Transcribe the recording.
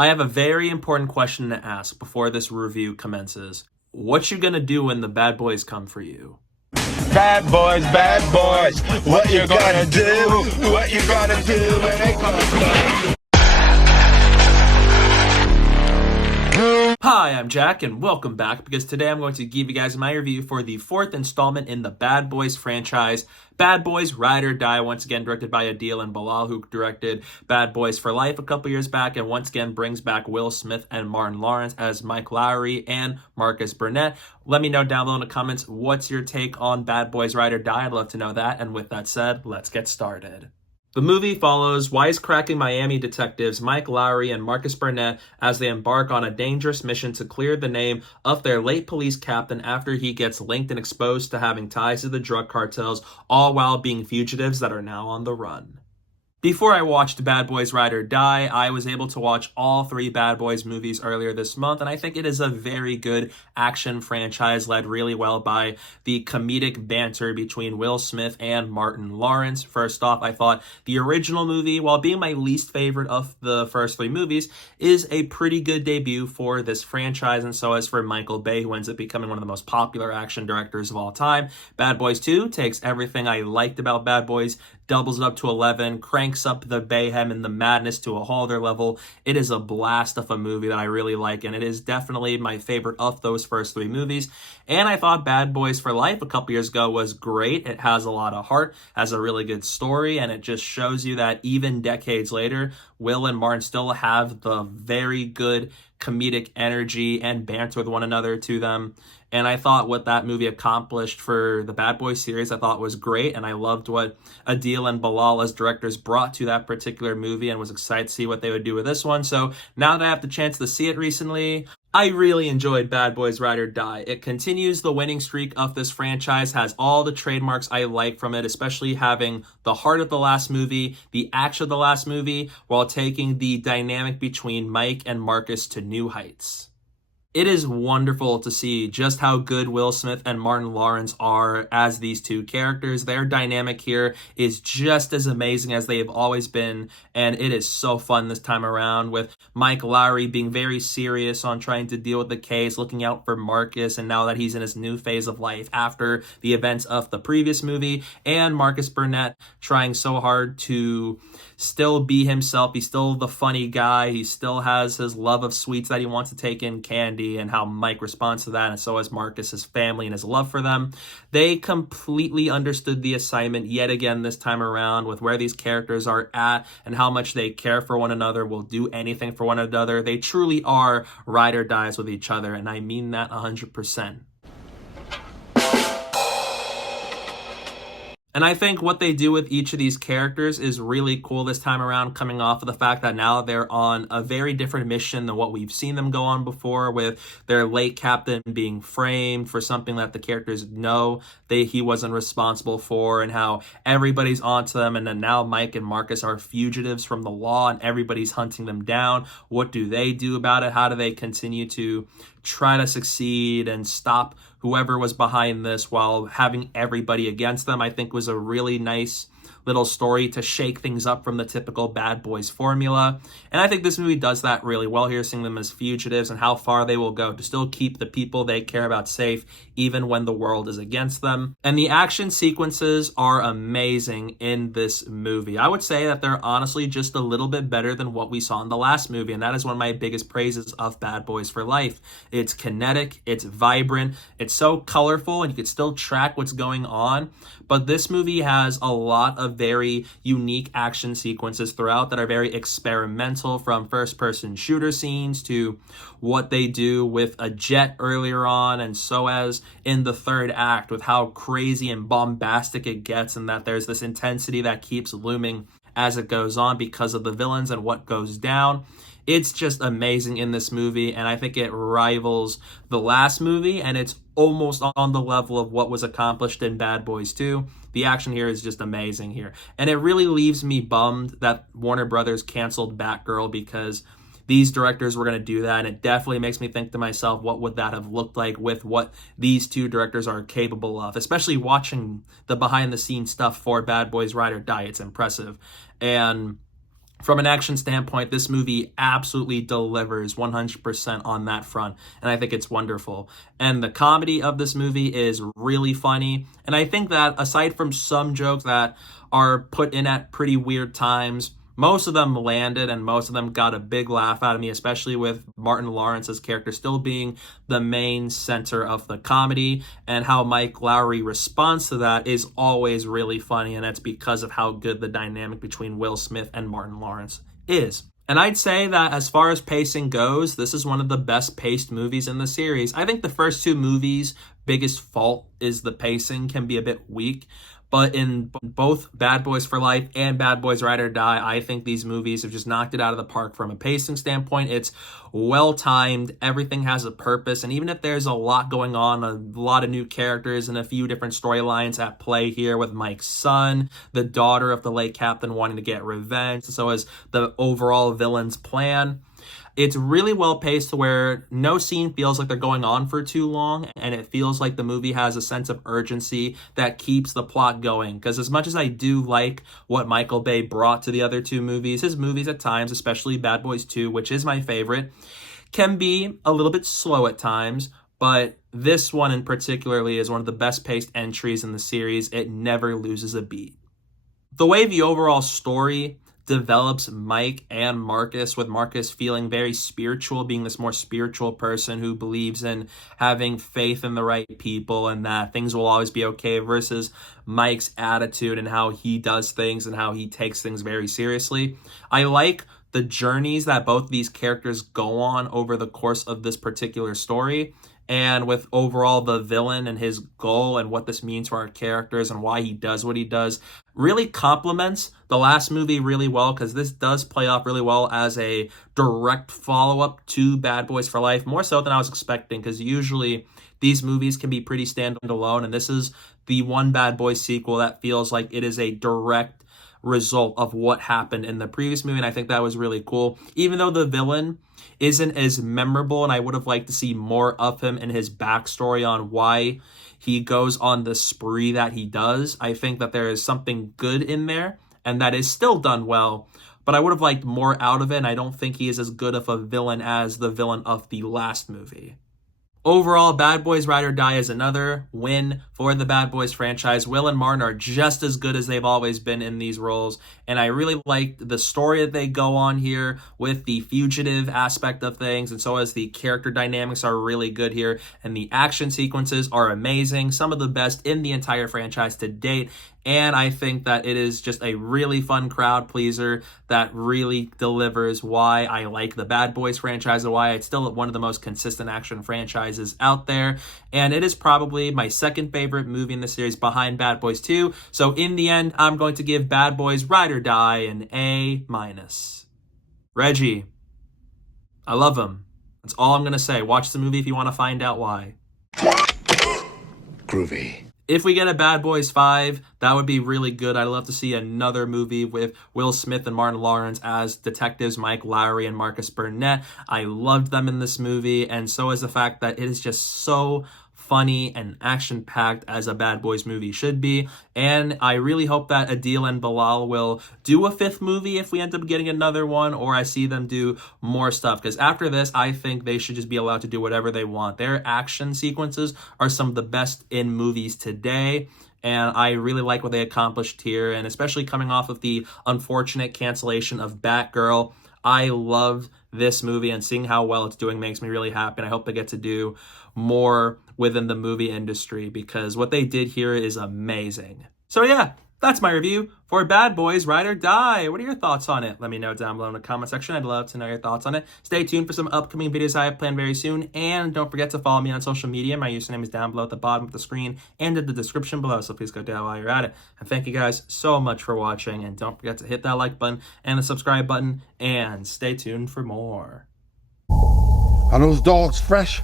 I have a very important question to ask before this review commences. What you gonna do when the bad boys come for you? Bad boys, what you gonna do? What you gonna do when they come for you? Hi, I'm Jack, and welcome back, because today I'm going to give you guys my review for the fourth installment in the Bad Boys franchise, Bad Boys Ride or Die, once again directed by Adil and Bilall, who directed Bad Boys for Life a couple years back, and once again brings back Will Smith and Martin Lawrence as Mike Lowrey and Marcus Burnett. Let me know down below in the comments, what's your take on Bad Boys Ride or Die? I'd love to know that, and with that said, let's get started. The movie follows wisecracking Miami detectives Mike Lowrey and Marcus Burnett as they embark on a dangerous mission to clear the name of their late police captain after he gets linked and exposed to having ties to the drug cartels, all while being fugitives that are now on the run. Before I watched Bad Boys Ride or Die, I was able to watch all three Bad Boys movies earlier this month, and I think it is a very good action franchise led really well by the comedic banter between Will Smith and Martin Lawrence. First off, I thought the original movie, while being my least favorite of the first three movies, is a pretty good debut for this franchise, and so is for Michael Bay, who ends up becoming one of the most popular action directors of all time. Bad Boys 2 takes everything I liked about Bad Boys, doubles it up to 11, cranks up the mayhem and the madness to a whole other level. It is a blast of a movie that I really like, and it is definitely my favorite of those first three movies. And I thought Bad Boys for Life a couple years ago was great. It has a lot of heart, has a really good story, and it just shows you that even decades later, Will and Martin still have the very good comedic energy and banter with one another to them. And I thought what that movie accomplished for the Bad Boys series, I thought was great. And I loved what Adil and Bilall as directors brought to that particular movie, and was excited to see what they would do with this one. So now that I have the chance to see it recently, I really enjoyed Bad Boys Ride or Die. It continues the winning streak of this franchise, has all the trademarks I like from it, especially having the heart of the last movie, the action of the last movie, while taking the dynamic between Mike and Marcus to new heights. It is wonderful to see just how good Will Smith and Martin Lawrence are as these two characters. Their dynamic here is just as amazing as they have always been, and it is so fun this time around, with Mike Lowrey being very serious on trying to deal with the case, looking out for Marcus, and now that he's in his new phase of life after the events of the previous movie, and Marcus Burnett trying so hard to still be himself. He's still the funny guy. He still has his love of sweets that he wants to take in, candy, and how Mike responds to that, and so has Marcus, his family, and his love for them. They completely understood the assignment yet again this time around, with where these characters are at and how much they care for one another, will do anything for one another. They truly are ride or dies with each other, and I mean that 100%. And I think what they do with each of these characters is really cool this time around, coming off of the fact that now they're on a very different mission than what we've seen them go on before, with their late captain being framed for something that the characters know he wasn't responsible for, and how everybody's onto them, and then now Mike and Marcus are fugitives from the law and everybody's hunting them down. What do they do about it? How do they continue to try to succeed and stop whoever was behind this while having everybody against them? I think was a really nice little story to shake things up from the typical Bad Boys formula. And I think this movie does that really well here, seeing them as fugitives and how far they will go to still keep the people they care about safe, even when the world is against them. And the action sequences are amazing in this movie. I would say that they're honestly just a little bit better than what we saw in the last movie, and that is one of my biggest praises of Bad Boys for Life. It's kinetic, it's vibrant, it's so colorful, and you can still track what's going on. But this movie has a lot of very unique action sequences throughout that are very experimental, from first-person shooter scenes to what they do with a jet earlier on, and so as in the third act with how crazy and bombastic it gets, and that there's this intensity that keeps looming as it goes on because of the villains and what goes down. It's just amazing in this movie, and I think it rivals the last movie, and it's almost on the level of what was accomplished in Bad Boys 2. The action here is just amazing here. And it really leaves me bummed that Warner Brothers canceled Batgirl, because these directors were going to do that, and it definitely makes me think to myself, what would that have looked like with what these two directors are capable of, especially watching the behind-the-scenes stuff for Bad Boys Ride or Die. It's impressive. And From an action standpoint, this movie absolutely delivers 100% on that front, and I think it's wonderful. And the comedy of this movie is really funny, and I think that aside from some jokes that are put in at pretty weird times, most of them landed and most of them got a big laugh out of me, especially with Martin Lawrence's character still being the main center of the comedy, and how Mike Lowrey responds to that is always really funny, and that's because of how good the dynamic between Will Smith and Martin Lawrence is. And I'd say that as far as pacing goes, this is one of the best paced movies in the series. I think the first two movies' biggest fault is the pacing can be a bit weak. But in both Bad Boys for Life and Bad Boys Ride or Die, I think these movies have just knocked it out of the park from a pacing standpoint. It's well-timed. Everything has a purpose. And even if there's a lot going on, a lot of new characters and a few different storylines at play here with Mike's son, the daughter of the late captain wanting to get revenge, so as the overall villain's plan, it's really well paced to where no scene feels like they're going on for too long, and it feels like the movie has a sense of urgency that keeps the plot going. Because as much as I do like what Michael Bay brought to the other two movies, his movies at times, especially Bad Boys 2, which is my favorite, can be a little bit slow at times, but this one in particularly is one of the best paced entries in the series. It never loses a beat. The way the overall story develops Mike and Marcus, with Marcus feeling very spiritual, being this more spiritual person who believes in having faith in the right people and that things will always be okay, versus Mike's attitude and how he does things and how he takes things very seriously. I like the journeys that both these characters go on over the course of this particular story. And with overall the villain and his goal and what this means for our characters and why he does what he does, really complements the last movie really well, because this does play off really well as a direct follow-up to Bad Boys for Life, more so than I was expecting, because usually these movies can be pretty standalone, and this is the one Bad Boys sequel that feels like it is a direct result of what happened in the previous movie, and I think that was really cool. Even though the villain isn't as memorable, and I would have liked to see more of him and his backstory on why he goes on the spree that he does, I think that there is something good in there, and that is still done well, but I would have liked more out of it, and I don't think he is as good of a villain as the villain of the last movie. Overall, Bad Boys Ride or Die is another win for the Bad Boys franchise. Will and Martin are just as good as they've always been in these roles, and I really liked the story that they go on here with the fugitive aspect of things, and so as the character dynamics are really good here, and the action sequences are amazing, some of the best in the entire franchise to date. And I think that it is just a really fun crowd pleaser that really delivers why I like the Bad Boys franchise and why it's still one of the most consistent action franchises out there. And it is probably my second favorite movie in the series behind Bad Boys 2. So in the end, I'm going to give Bad Boys Ride or Die an A-. Reggie, I love him. That's all I'm going to say. Watch the movie if you want to find out why. Groovy. If we get a Bad Boys 5, that would be really good. I'd love to see another movie with Will Smith and Martin Lawrence as detectives Mike Lowrey and Marcus Burnett. I loved them in this movie, and so is the fact that it is just so funny and action-packed as a Bad Boys movie should be. And I really hope that Adil and Bilall will do a fifth movie if we end up getting another one, or I see them do more stuff. Because after this, I think they should just be allowed to do whatever they want. Their action sequences are some of the best in movies today. And I really like what they accomplished here. And especially coming off of the unfortunate cancellation of Batgirl, I loved this movie, and seeing how well it's doing makes me really happy. And I hope they get to do more within the movie industry, because what they did here is amazing. So yeah, that's my review for Bad Boys Ride or Die. What are your thoughts on it? Let me know down below in the comment section. I'd love to know your thoughts on it. Stay tuned for some upcoming videos I have planned very soon. And don't forget to follow me on social media. My username is down below at the bottom of the screen and in the description below. So please go down while you're at it. And thank you guys so much for watching. And don't forget to hit that like button and the subscribe button. And stay tuned for more. Are those dogs fresh?